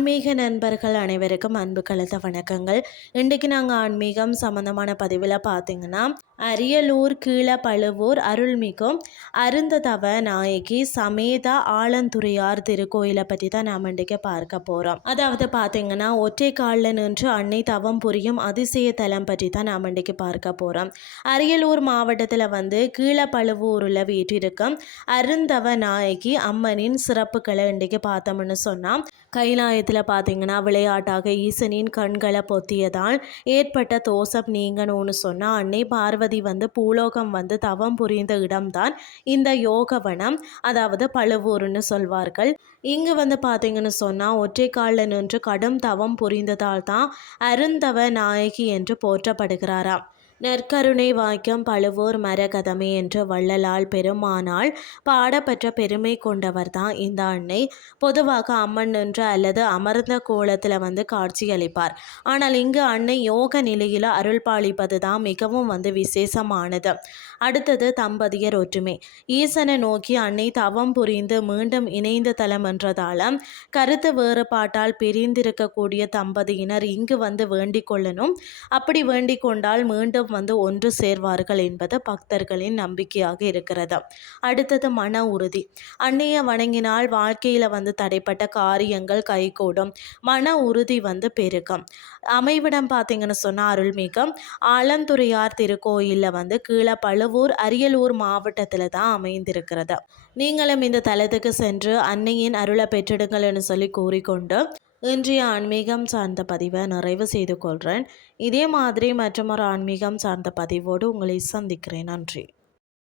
ஆன்மீக நண்பர்கள் அனைவருக்கும் அன்பு கலந்த வணக்கங்கள். இன்றைக்கு நாங்கள் ஆன்மீகம் சம்மந்தமான பதிவில் பார்த்தீங்கன்னா, அரியலூர் கீழப்பழுவூர் அருள்மிகும் அருந்ததவ நாயகி சமேத ஆலந்துறையார் திருக்கோயிலை பற்றி தான் நாம் இன்றைக்கு பார்க்க போகிறோம். அதாவது பார்த்தீங்கன்னா, ஒற்றை காலில் நின்று அன்னை தவம் புரியும் அதிசய தலம் பற்றி தான் நாம் இன்றைக்கு பார்க்க போகிறோம். அரியலூர் மாவட்டத்தில் கீழப்பழுவூரில் வீற்றிருக்கும் அருந்தவ நாயகி அம்மனின் சிறப்புகளை இன்றைக்கு பார்த்தோம்னு சொன்னால், கைலாயத்தில் பார்த்தீங்கன்னா விளையாட்டாக ஈசனின் கண்களை பொத்தியதால் ஏற்பட்ட தோஷம் நீங்கணும்னு சொன்னால் அன்னை பார்வதி பூலோகம் தவம் புரிந்த இடம்தான் இந்த யோகவனம், அதாவது பழுவூர்னு சொல்வார்கள். இங்கு பார்த்தீங்கன்னு சொன்னால் ஒற்றை காலில் நின்று கடும் தவம் புரிந்ததால் தான் அருந்தவ நாயகி என்று போற்றப்படுகிறாராம். நற்கருணை வாய்க்கம் பழுவூர் மரகதமே என்று வள்ளலால் பெருமானால் பாடப்பெற்ற பெருமை கொண்டவர் தான் இந்த அன்னை. பொதுவாக அம்மன் நின்று அல்லது அமர்ந்த கோலத்தில் காட்சி அளிப்பார். ஆனால் இங்கு அன்னை யோக நிலையில் அருள் பாலிப்பது தான் மிகவும் விசேஷமானது. அடுத்தது தம்பதியர் ஒற்றுமை. ஈசனை நோக்கி அன்னை தவம் புரிந்து மீண்டும் இணைந்த தலம் என்றதால கருத்து வேறுபாட்டால் பிரிந்திருக்கக்கூடிய தம்பதியினர் இங்கு வேண்டிக் கொள்ளணும். அப்படி வேண்டிக் கொண்டால் மீண்டும் ஒன்று சேர்வார்கள் என்பது பக்தர்களின் நம்பிக்கையாக இருக்கிறது. அடுத்தது மன உறுதி. அன்னையை வணங்கினால் வாழ்க்கையில் தடைப்பட்ட காரியங்கள் கைகூடும், மன உறுதி பெருகும். அமைவிடம் பார்த்தீங்கன்னு சொன்னால் அருள்மிகும் ஆலந்துறையார் திருக்கோயிலில் கீழப்பழுவூர் அரியலூர் மாவட்டத்தில் தான் அமைந்திருக்கிறது. நீங்களும் இந்த தலத்துக்கு சென்று அன்னையின் அருளை பெற்றிடுங்கள்னு சொல்லி கூறிக்கொண்டு இன்றைய ஆன்மீகம் சார்ந்த பதிவை நிறைவு செய்து கொள்கிறேன். இதே மாதிரி மற்றொரு ஆன்மீகம் சார்ந்த பதிவோடு உங்களை சந்திக்கிறேன். நன்றி.